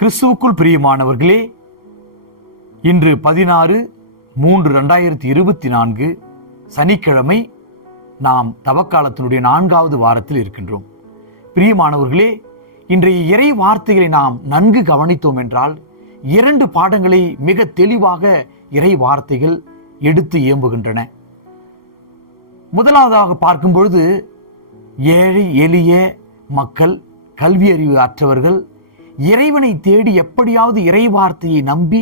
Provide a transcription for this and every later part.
கிறிஸ்துவுக்குள் பிரியமானவர்களே இன்று பதினாறு மூன்று ரெண்டாயிரத்தி இருபத்தி நான்கு சனிக்கிழமை நாம் தவக்காலத்தினுடைய நான்காவது வாரத்தில் இருக்கின்றோம். பிரியமானவர்களே இன்றைய இறை வார்த்தைகளை நாம் நன்கு கவனித்தோம் என்றால் இரண்டு பாடங்களை மிக தெளிவாக இறை வார்த்தைகள் எடுத்து இயம்புகின்றன. முதலாவதாக பார்க்கும் பொழுது ஏழை எளிய மக்கள் கல்வி அறிவு அற்றவர்கள் இறைவனை தேடி எப்படியாவது இறை வார்த்தையை நம்பி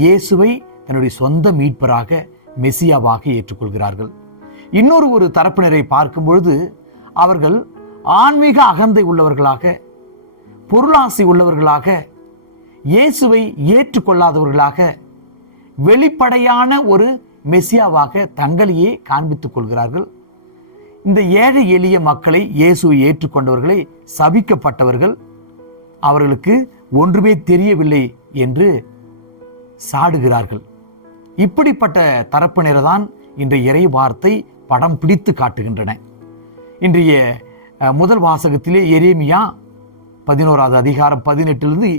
இயேசுவை தன்னுடைய சொந்த மீட்பராக மெசியாவாக ஏற்றுக்கொள்கிறார்கள். இன்னொரு ஒரு தரப்பினரை பார்க்கும் பொழுது அவர்கள் ஆன்மீக அகந்தை உள்ளவர்களாக பொருளாசை உள்ளவர்களாக இயேசுவை ஏற்றுக்கொள்ளாதவர்களாக வெளிப்படையான ஒரு மெசியாவாக தங்களையே காண்பித்துக் கொள்கிறார்கள். இந்த ஏழை எளிய மக்களை இயேசுவை ஏற்றுக்கொண்டவர்களை சபிக்கப்பட்டவர்கள். அவர்களுக்கு ஒன்றுமே தெரியவில்லை என்று சாடுகிறார்கள். இப்படிப்பட்ட தரப்பினர்தான் இன்றைய இறை வார்த்தை படம் பிடித்து காட்டுகின்றன. இன்றைய முதல் வாசகத்திலே எரேமியா பதினோராவது அதிகாரம் பதினெட்டிலிருந்து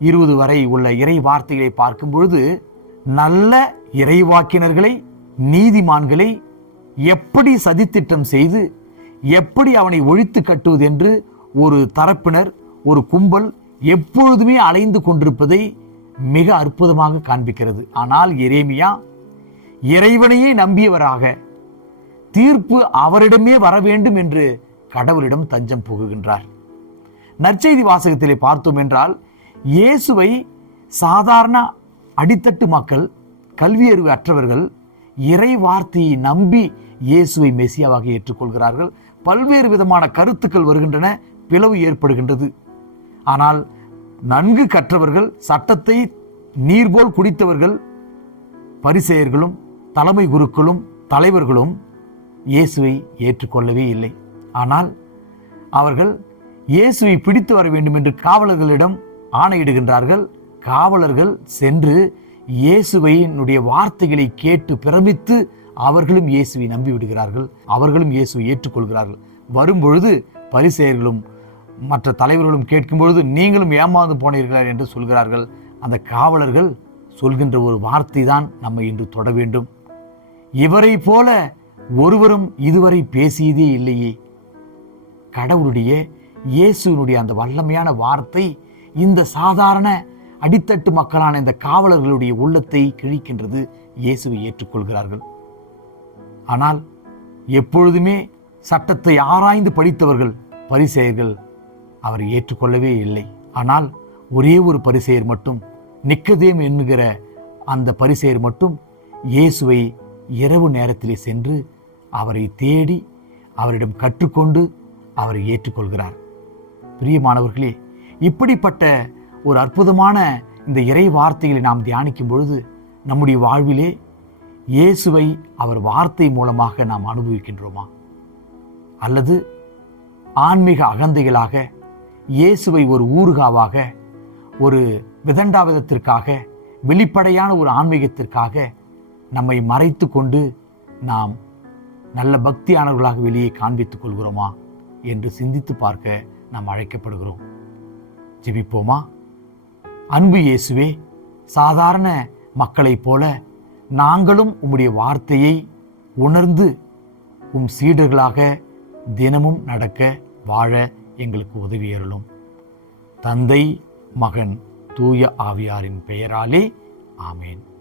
இருபது வரை உள்ள இறை வார்த்தைகளை பார்க்கும் பொழுது நல்ல இறைவாக்கினர்களை நீதிமான்களை எப்படி சதித்திட்டம் செய்து எப்படி அவனை ஒழித்து கட்டுவது என்று ஒரு தரப்பினர் ஒரு கும்பல் எப்பொழுதுமே அலைந்து கொண்டிருப்பதை மிக அற்புதமாக காண்பிக்கிறது. ஆனால் எரேமியா இறைவனையே நம்பியவராக தீர்ப்பு அவரிடமே வர வேண்டும் என்று கடவுளிடம் தஞ்சம் புகுகின்றார். நற்செய்தி வாசகத்திலே பார்த்தோம் என்றால் இயேசுவை சாதாரண அடித்தட்டு மக்கள் கல்வியறிவு அற்றவர்கள் இறை வார்த்தையை நம்பி இயேசுவை மெசியாவாக ஏற்றுக்கொள்கிறார்கள். பல்வேறு விதமான கருத்துக்கள் வருகின்றன பிளவு ஏற்படுகின்றது. ஆனால் நன்கு கற்றவர்கள் சட்டத்தை நீர்போல் குடித்தவர்கள் பரிசெயர்களும் தலைமை குருக்களும் தலைவர்களும் இயேசுவை ஏற்றுக்கொள்ளவே இல்லை. ஆனால் அவர்கள் இயேசுவை பிடித்து வர வேண்டும் என்று காவலர்களிடம் ஆணையிடுகின்றார்கள். காவலர்கள் சென்று இயேசுவையினுடைய வார்த்தைகளை கேட்டு பிரமித்து அவர்களும் இயேசுவை நம்பிவிடுகிறார்கள். அவர்களும் இயேசுவை ஏற்றுக்கொள்கிறார்கள். வரும்பொழுது பரிசேயர்களும் மற்ற தலைவர்களும் கேட்கும் பொழுது நீங்களும் ஏமாந்து போனீர்களா என்று சொல்கிறார்கள். அந்த காவலர்கள் சொல்கின்ற ஒரு வார்த்தை தான் நம்மை இன்று தொட வேண்டும். இவரை போல ஒருவரும் இதுவரை பேசியதே இல்லையே. கடவுளுடைய இயேசுனுடைய அந்த வல்லமையான வார்த்தை இந்த சாதாரண அடித்தட்டு மக்களான இந்த காவலர்களுடைய உள்ளத்தை கிழிக்கின்றது இயேசுவை ஏற்றுக்கொள்கிறார்கள். ஆனால் எப்பொழுதுமே சட்டத்தை ஆராய்ந்து படித்தவர்கள் பரிசெயர்கள் அவரை ஏற்றுக்கொள்ளவே இல்லை. ஆனால் ஒரே ஒரு பரிசெயர் மட்டும் நிக்கதேம் என்கிற அந்த பரிசெயர் மட்டும் இயேசுவை இரவு நேரத்திலே சென்று அவரை தேடி அவரிடம் கற்றுக்கொண்டு அவரை ஏற்றுக்கொள்கிறார். பிரியமானவர்களே இப்படிப்பட்ட ஒரு அற்புதமான இந்த இறை வார்த்தைகளை நாம் தியானிக்கும் பொழுது நம்முடைய வாழ்விலே இயேசுவை அவர் வார்த்தை மூலமாக நாம் அனுபவிக்கின்றோமா? அல்லது ஆன்மீக அகந்தைகளாக இயேசுவை ஒரு ஊறுகாவாக ஒரு விதண்டாவிதத்திற்காக வெளிப்படையான ஒரு ஆன்மீகத்திற்காக நம்மை மறைத்து கொண்டு நாம் நல்ல பக்தியானவர்களாக வெளியே காண்பித்துக் கொள்கிறோமா என்று சிந்தித்து பார்க்க நாம் அழைக்கப்படுகிறோம். ஜிபிப்போமா? அன்பு இயேசுவே சாதாரண மக்களைப் போல நாங்களும் உம்முடைய வார்த்தையை உணர்ந்து உம் சீடர்களாக தினமும் நடக்க வாழ எங்களுக்கு உதவி அருளும். தந்தை மகன் தூய ஆவியாரின் பெயராலே ஆமேன்.